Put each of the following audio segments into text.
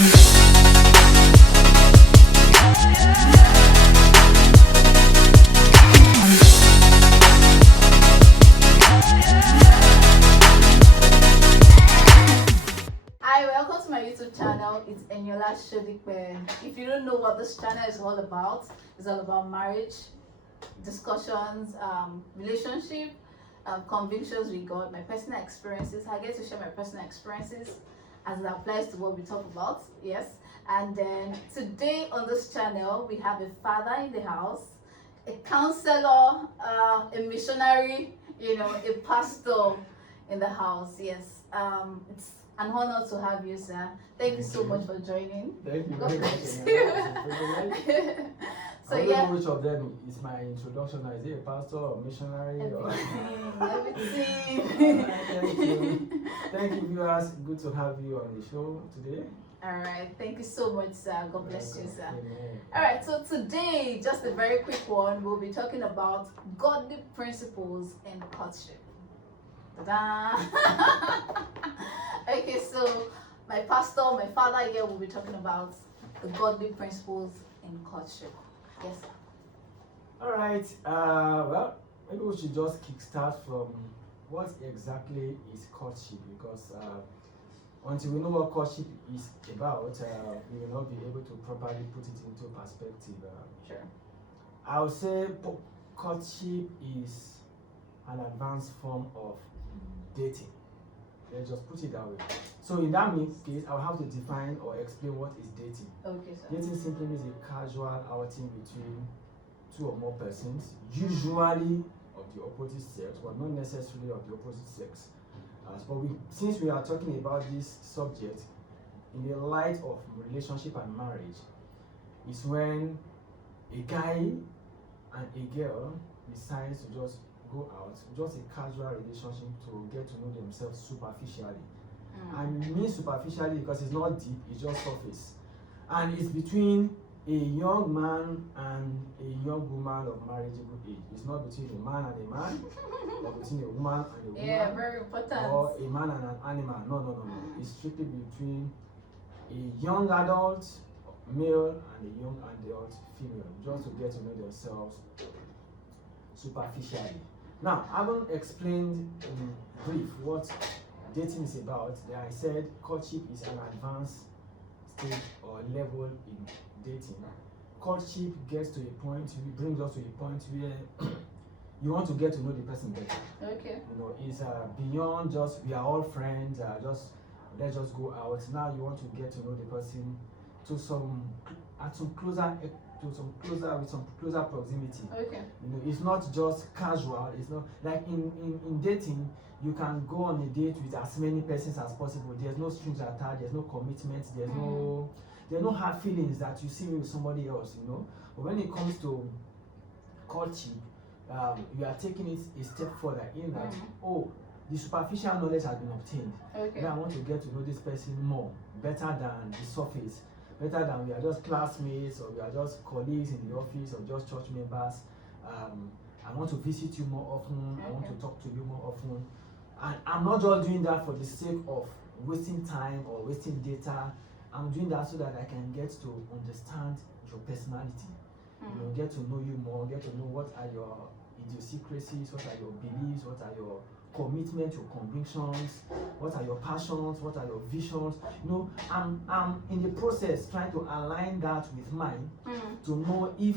Hi, welcome to my YouTube channel. It's Eniola Shodipe. If you don't know what this channel is all about, it's all about marriage, discussions, relationship, convictions with God, my personal experiences. I get to share my personal experiences as it applies to what we talk about. Yes. And then today on this channel, we have a father in the house, a counselor, a missionary, a pastor in the house. Yes. It's an honor to have you, sir. Thank you so much for joining. Thank you God very much. bless you. So I don't yeah, know which of them is my introduction. Is it a pastor or missionary? everything. Thank you. Thank you, viewers. Good to have you on the show today. All right, thank you so much, sir. God bless you, sir. Amen. All right, so today, just a very quick one, we'll be talking about godly principles in courtship. Ta-da! Okay, so my pastor, my father here will be talking about the godly principles in courtship. Yes. All right. Well, maybe we should just kickstart from what exactly is courtship, because until we know what courtship is about, we will not be able to properly put it into perspective. Sure. I would say courtship is an advanced form of dating. Let's just put it that way. So in that case, I'll have to define or explain what is dating. Okay, sir. Dating simply means a casual outing between two or more persons, usually of the opposite sex, but not necessarily of the opposite sex. But since we are talking about this subject in the light of relationship and marriage, is when a guy and a girl decides to just go out, just a casual relationship to get to know themselves superficially. I mean superficially because it's not deep, it's just surface. And it's between a young man and a young woman of marriageable age. It's not between a man and a man, or between a woman and a woman. Yeah, very important. Or a man and an animal. No. It's strictly between a young adult male and a young adult female, just to get to know themselves superficially. Now, I haven't explained in brief what dating is about. I said courtship is an advanced stage or level in dating. Courtship gets to a point, brings us to a point where you want to get to know the person better. Okay. It's beyond just we are all friends. Let's just go out. Now you want to get to know the person with some closer proximity. Okay. It's not just casual. It's not like in dating. You can go on a date with as many persons as possible. There's no strings attached. There's no commitment. There's no hard feelings that you see with somebody else. But when it comes to courtship, you are taking it a step further in that the superficial knowledge has been obtained. Okay. Now I want to get to know this person more, better than the surface, better than we are just classmates or we are just colleagues in the office or just church members. I want to visit you more often. I want to talk to you more often. And I'm not just doing that for the sake of wasting time or wasting data. I'm doing that so that I can get to understand your personality. Get to know you more, get to know what are your idiosyncrasies, what are your beliefs, what are your commitment, your convictions, what are your passions, what are your visions. I'm in the process trying to align that with mine to know if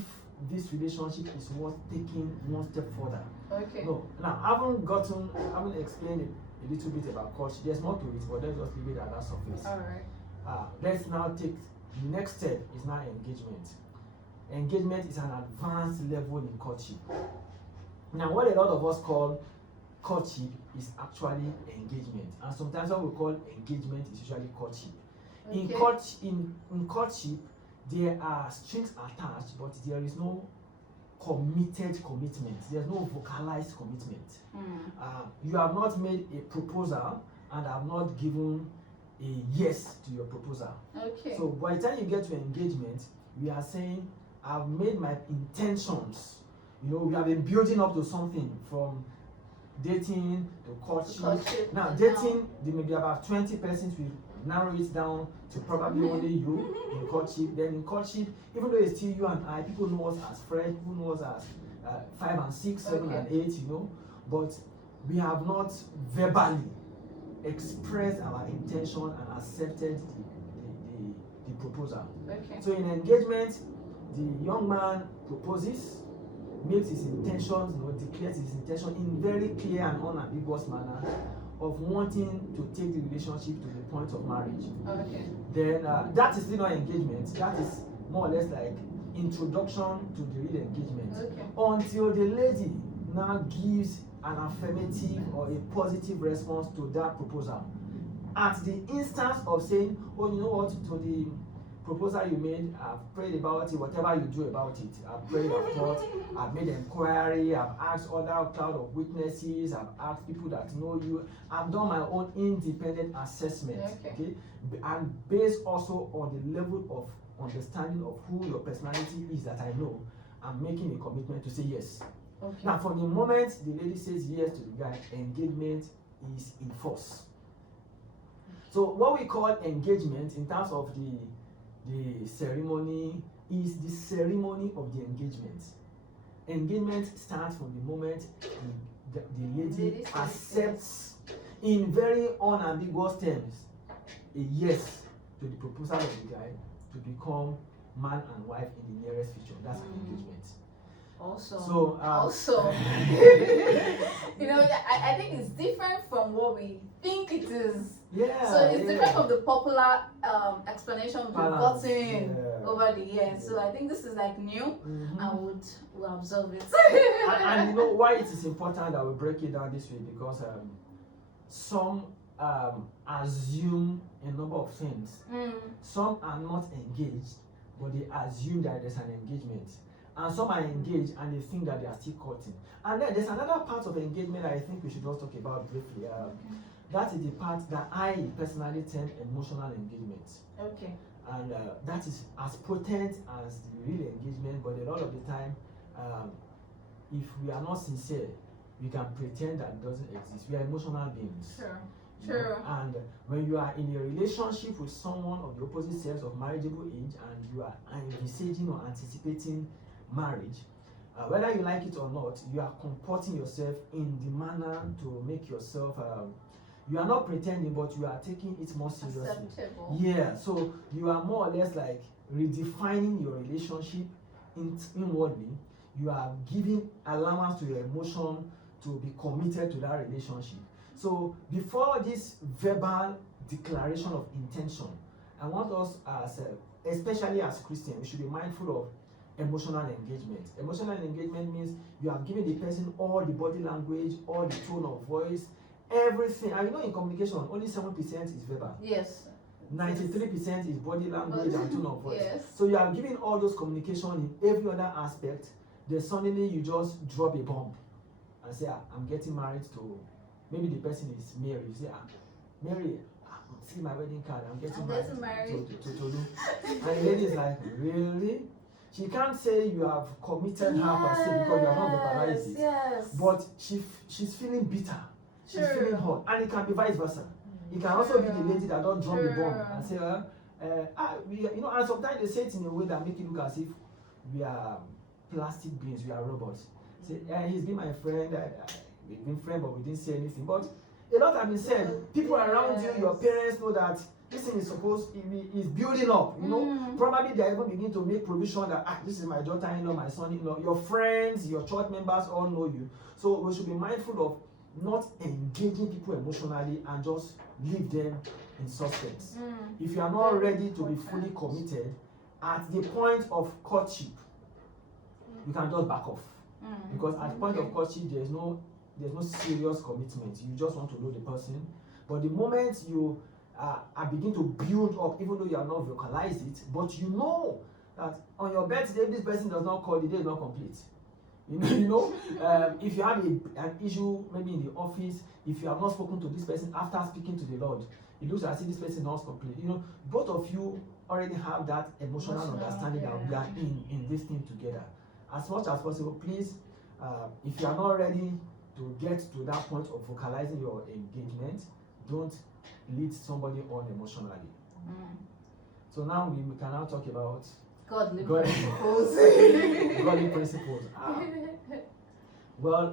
this relationship is worth taking one step further. Okay. No, now I haven't explained a little bit about courtship. There's more to it, but let's just leave it at that surface. All right. Let's now take the next step is now engagement. Engagement is an advanced level in courtship. Now, what a lot of us call courtship is actually engagement, and sometimes what we call engagement is usually courtship. Okay. In courtship, there are strings attached, but there is no commitment. There's no vocalized commitment. You have not made a proposal and have not given a yes to your proposal. Okay. So by the time you get to engagement, we are saying, I've made my intentions. We have been building up to something from dating to courtship. Now, dating, there may be about 20 persons we narrow it down to probably only you in courtship. Then in courtship, even though it's still you and I, people know us as friends, people know us as 5 and 6, 7 and 8, you know, but we have not verbally expressed our intention and accepted the proposal. Okay. So in engagement, the young man proposes, makes his intentions, declares his intention in very clear and unambiguous manner of wanting to take the relationship to the point of marriage. Okay. Then that is still not engagement. That is more or less like introduction to the real engagement. Okay. Until the lady now gives an affirmative or a positive response to that proposal. At the instance of saying, oh, you know what, to the proposal you made, I've prayed about it, whatever you do about it. I've prayed, I've thought, I've made inquiry, I've asked other cloud of witnesses, I've asked people that know you, I've done my own independent assessment. Okay? And based also on the level of understanding of who your personality is that I know, I'm making a commitment to say yes. Okay. Now, from the moment the lady says yes to the guy, engagement is in force. So what we call engagement in terms of the ceremony is the ceremony of the engagement. Engagement starts from the moment the lady accepts in very unambiguous terms a yes to the proposal of the guy to become man and wife in the nearest future. That's an engagement. Also, you know, I think it's different from what we think it is. Yeah. So it's different from the popular explanation we've gotten over the years. So I think this is like new, and we'll observe it. and you know why it is important that we break it down this way, because some assume a number of things. Some are not engaged, but they assume that there's an engagement. And some are engaged and they think that they are still courting. And then there's another part of engagement I think we should just talk about briefly. That is the part that I personally term emotional engagement. Okay. And that is as potent as the real engagement, but a lot of the time, if we are not sincere, we can pretend that it doesn't exist. We are emotional beings. Sure. True. And when you are in a relationship with someone of the opposite sex of marriageable age and you are envisaging or anticipating marriage, whether you like it or not, you are comporting yourself in the manner to make yourself, you are not pretending, but you are taking it more seriously. Acceptable. Yeah, so you are more or less like redefining your relationship inwardly. You are giving allowance to your emotion to be committed to that relationship. So before this verbal declaration of intention, I want us as, especially as Christians, we should be mindful of emotional engagement. Emotional engagement means you have given the person all the body language, all the tone of voice, everything. And you know, in communication, only 7% is verbal. Yes. 93% is body language and tone of voice. Yes. So you are giving all those communication in every other aspect. Then suddenly you just drop a bomb and say, I'm getting married to, maybe the person is Mary. You say, Mary, see my wedding card, I'm getting married to Tolu. And the lady is like, really? She can't say you have committed her per se because you have not verbalized it. Yes. But she's feeling bitter. She's feeling hot. And it can be vice versa. It can also be the lady that don't drop the bomb and say, you know, and sometimes they say it in a way that make it look as if we are plastic beings, we are robots. Say, he's been my friend, we've been friends, but we didn't say anything. But a lot have been said. People around you, your parents know that this thing is is building up, you know. Probably they even begin to make provision that this is my daughter-in-law, my son-in-law. Your friends, your church members all know you. So we should be mindful of not engaging people emotionally and just leave them in suspense. If you are not ready to be fully committed, at the point of courtship, you can just back off. Because at the point of courtship, there's no serious commitment. You just want to know the person. But the moment you begin to build up, even though you have not vocalized it, but you know that on your birthday, if this person does not call, the day is not complete. You know, if you have an issue maybe in the office, if you have not spoken to this person after speaking to the Lord, it looks as if this person is not complete. You know, both of you already have that emotional understanding that we are in this thing together. As much as possible, please, if you are not ready to get to that point of vocalizing your engagement, don't leads somebody on emotionally. Mm. So now we can now talk about Godly God- principles. godly principles. Well,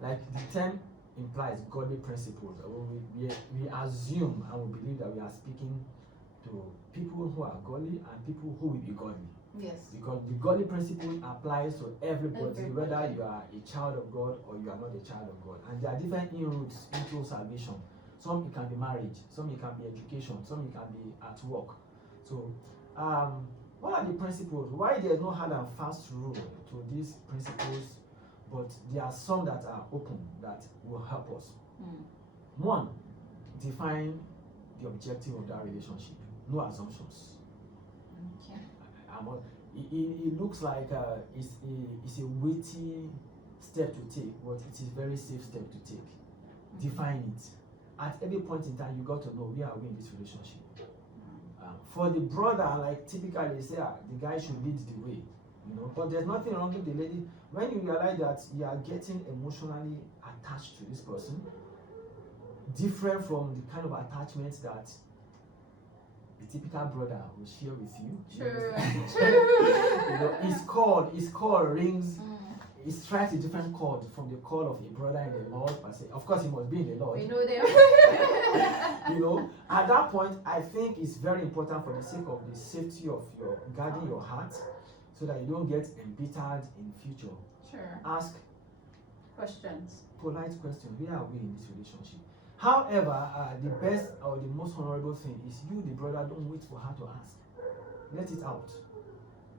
like the term implies godly principles. We assume and we believe that we are speaking to people who are godly and people who will be godly. Yes. Because the godly principle applies to everybody, Everybody. whether you are a child of God or you are not a child of God. And there are different inroads into salvation. Some it can be marriage, some it can be education, some it can be at work. So, what are the principles? Why there is no hard and fast rule to these principles, but there are some that are open that will help us. One, define the objective of that relationship. No assumptions. Okay. It looks like it's a weighty step to take, but it is a very safe step to take. Define it. At every point in time, you got to know where are we in this relationship. For the brother, like typically they say the guy should lead the way, you know. But there's nothing wrong with the lady when you realize that you are getting emotionally attached to this person, different from the kind of attachment that the typical brother will share with you. True. You know, his call rings. He strikes a different chord from the call of a brother in the Lord. Per se. Of course, he must be in the Lord. We know them. You know, at that point, I think it's very important for the sake of the safety of your guarding your heart, so that you don't get embittered in future. Sure. Ask Questions. polite questions. Where are we in this relationship? However, the best or the most honorable thing is you, the brother, don't wait for her to ask. Let it out.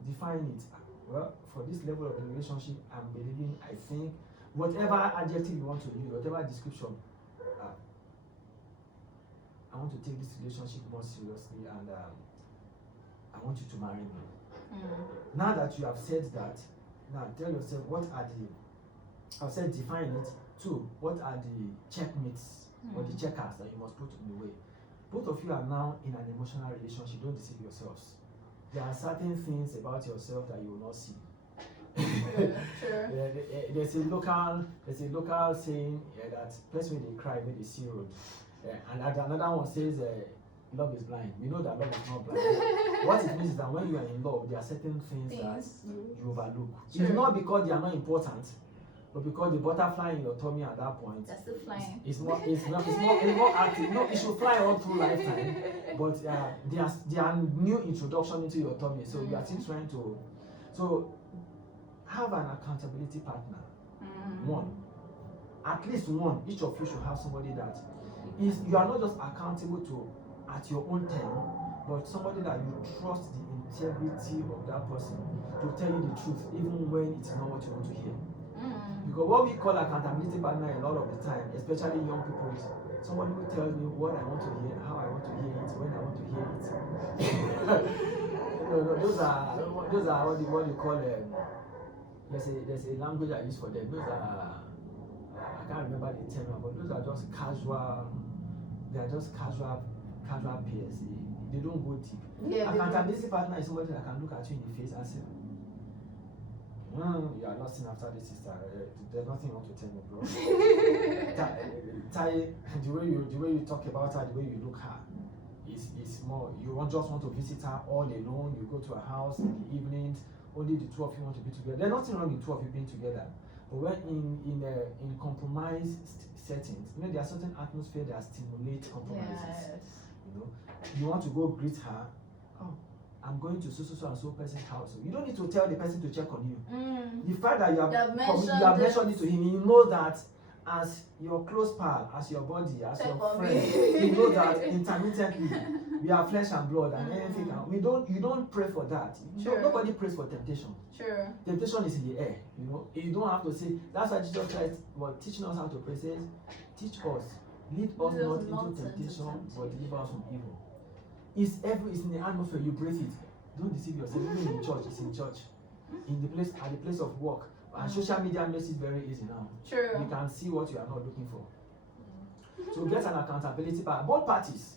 Define it. Well, for this level of the relationship, I'm believing, I think, whatever adjective you want to use, whatever description, I want to take this relationship more seriously, and I want you to marry me. Now that you have said that, now tell yourself what are the, I've said define it. Two, what are the checkmates or the checkers that you must put in the way? Both of you are now in an emotional relationship. Don't deceive yourselves. There are certain things about yourself that you will not see. Sure. There's a local saying that person when they cry when they see road, and another one says love is blind. We know that love is not blind. What it means is that when you are in love, there are certain things that you overlook. Sure. It's not because they are not important, but because the butterfly in your tummy at that point That's still flying. it's more active. No, it should fly all through lifetime. But there are new introduction into your tummy, so you are still trying to. So have an accountability partner. One, at least one. Each of you should have somebody that is. You are not just accountable to at your own time, but somebody that you trust the integrity of that person to tell you the truth, even when it's not what you want to hear. Because what we call accountability partner a lot of the time, especially young people, is somebody who tells me what I want to hear, how I want to hear it, when I want to hear it. Those are what you call there's a language I use for them. Those are I can't remember the term, but those are just casual. They are just casual peers. They don't go deep. Yeah, Accountability partner is somebody that can look at you in the face and say, you are not seen after this, sister. There's nothing you want to tell me, bro. The way you talk about her, the way you look her, is more. You just want to visit her all alone. You go to her house in the evenings. Only the two of you want to be together. There's nothing wrong with two of you being together. But when in compromised settings, there are certain atmosphere that stimulate compromises. Yes. You want to go greet her. Oh, I'm going to so and so person's house. You don't need to tell the person to check on you. The fact that you have mentioned it to him, he knows that as your close pal, as your body, as your friend, he knows that intermittently we are flesh and blood and anything. You don't pray for that. Sure. Nobody prays for temptation. Sure. Temptation is in the air. You don't have to say. That's why Jesus Christ was teaching us how to pray. Says, teach us, lead us not into temptation, but deliver us from evil. It's in the atmosphere. You breathe it. Don't deceive yourself. Even in church, it's in church. At the place of work. And social media makes it very easy now. True. You can see what you are not looking for. So get an accountability partner. Both parties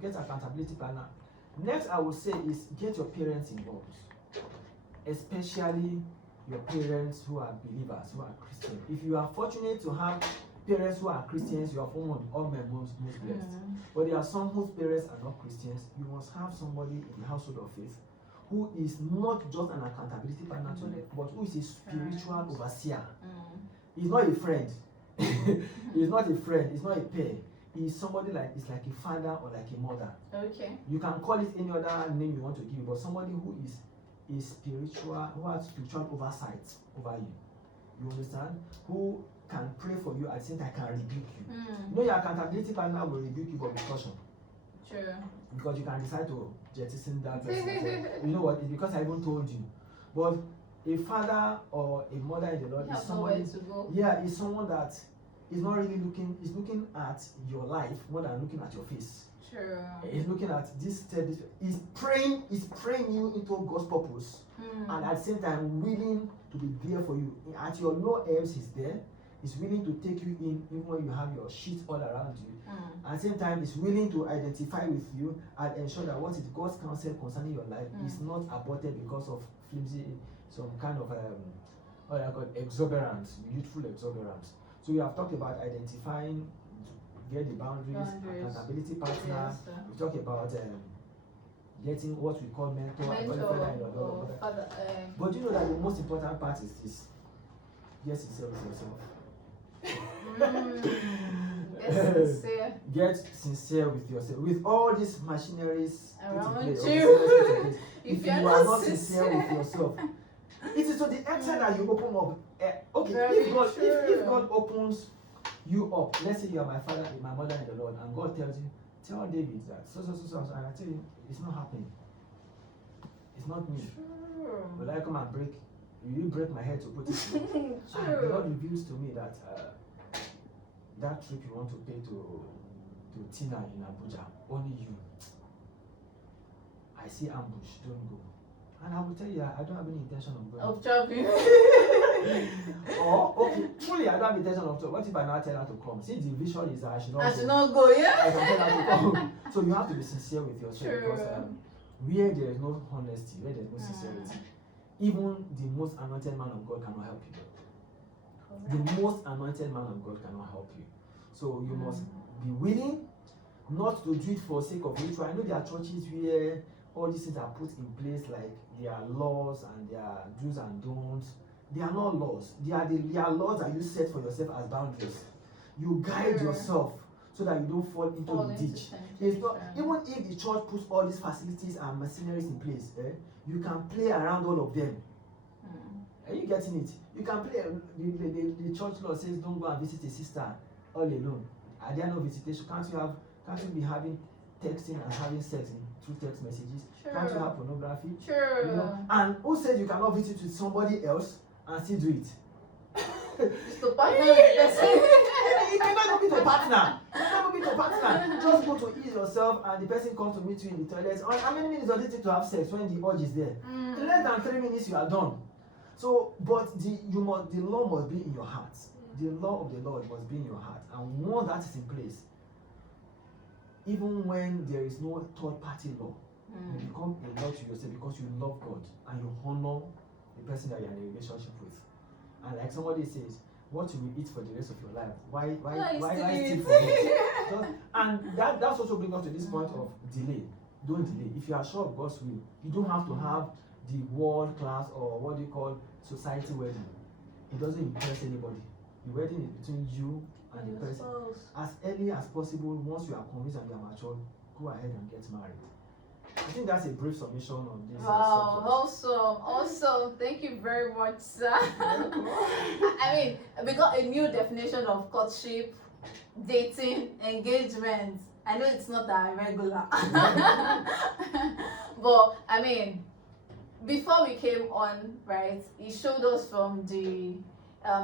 get accountability partner. Next, I would say is get your parents involved, especially your parents who are believers, who are Christians. If you are fortunate to have parents who are Christians, you have all men most blessed. But there are some whose parents are not Christians. You must have somebody in the household of faith who is not just an accountability partner to you, but who is a spiritual overseer. He's not a friend. He's not a friend. He's not a peer. He's somebody like, it's like a father or like a mother. Okay. You can call it any other name you want to give, but somebody who is spiritual, who has spiritual oversight over you. You understand? Who can pray for you at the same time can rebuke you. You know, your accountability partner will rebuke you, but with caution. True. Because you can decide to jettison that person. You know what? It's because I even told you. But a father or a mother in the Lord is somebody. Yeah, is someone that is not really looking. Is looking at your life more than looking at your face. True. He's looking at this. He's praying. He's praying you into God's purpose, and at the same time willing to be there for you. At your low ebbs, he's there. He's willing to take you in even when you have your shit all around you. At the same time, he's willing to identify with you and ensure that what is God's counsel concerning your life is not aborted because of flimsy, some kind of what I call exuberance, youthful exuberance. So we have talked about identifying where the boundaries. Accountability partner. Yes, we talk about getting what we call mentor. But you know that the most important part is this: get sincere with yourself. Get sincere with yourself. With all these machineries around you, if you are not sincere with yourself, it is to the extent that you open up. If God opens you up, let's say you are my father, my mother in the Lord, and God tells you, tell David that so, and I tell you, it's not happening. It's not me. But I come and break. You break my head to put it in. The Lord reveals to me that that trip you want to pay to Tina in Abuja, only you. I see ambush, don't go. And I will tell you, I don't have any intention of going. Of jumping. Or, okay, truly, I don't have intention of going. What if I now tell her to come? Since the vision is that I should not go, yeah? I can tell her to come. So you have to be sincere with yourself. Because where there is no honesty, where there is no sincerity, even the most anointed man of God cannot help you. The most anointed man of God cannot help you. So you must be willing not to do it for sake of ritual. I know there are churches where all these things are put in place, like there are laws and there are do's and don'ts. They are not laws. They are laws that you set for yourself as boundaries. You guide yourself so that you don't fall into the ditch. It's not, even if the church puts all these facilities and machineries in place, you can play around all of them. Are you getting it? You can play. The church law says don't go and visit a sister all alone. Are there no visitation? Can't you be having texting and having sex through text messages? Can't you have pornography? You know? And who said you cannot visit with somebody else and still do it? It's to partner with person. You cannot be to partner. Just go to ease yourself and the person comes to meet you in the toilet. How many minutes does it take to have sex when the urge is there? In less than 3 minutes you are done. So, but the law must be in your heart. The law of the Lord must be in your heart. And once that is in place, even when there is no third-party law, you become a law to yourself because you love God and you honor the person that you're in a relationship with. And like somebody says, what you will eat for the rest of your life? Why steal for it? And that's also brings us to this point of delay. Don't delay. If you are sure of God's will, you don't have to have the world class or what do you call society wedding. It doesn't impress anybody. The wedding is between you and the person. As early as possible, once you are convinced and you are mature, go ahead and get married. I think that's a brief submission on this. Wow, awesome. Thank you very much, sir. I mean, we got a new definition of courtship, dating, engagement. I know it's not that regular. But, I mean, before we came on, right, he showed us from the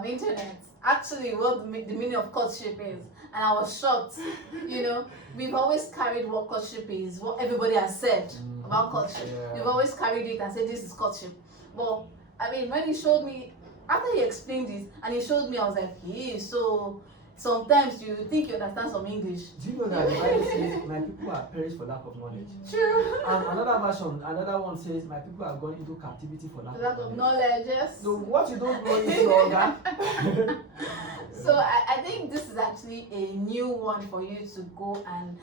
internet actually what the meaning of courtship is, and I was shocked. You know, we've always carried what courtship is, what everybody has said about courtship. We've always carried it and said this is courtship. But I mean, when he showed me, after he explained this and he showed me, I was like, so sometimes you think you understand some English. Do you know that the Bible says, my people are perished for lack of knowledge? True. And another one says, my people are going into captivity for lack Lack of of knowledge. knowledge, yes. So what you don't know is your So I think this is actually a new one for you to go and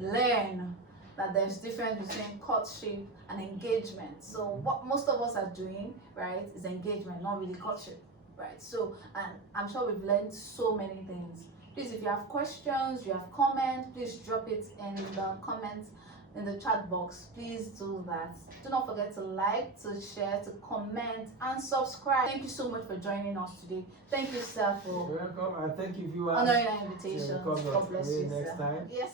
learn that there's difference between courtship and engagement. So what most of us are doing, right, is engagement, not really courtship, right? So, and I'm sure we've learned so many things. Please, if you have questions, you have comments, please drop it in the comments in the chat box. Please do that. Do not forget to like, to share, to comment, and subscribe. Thank you so much for joining us today. Thank you, sir, for You're welcome, and thank you, viewers. honoring our invitation. God God bless you, next sir. time. Yes.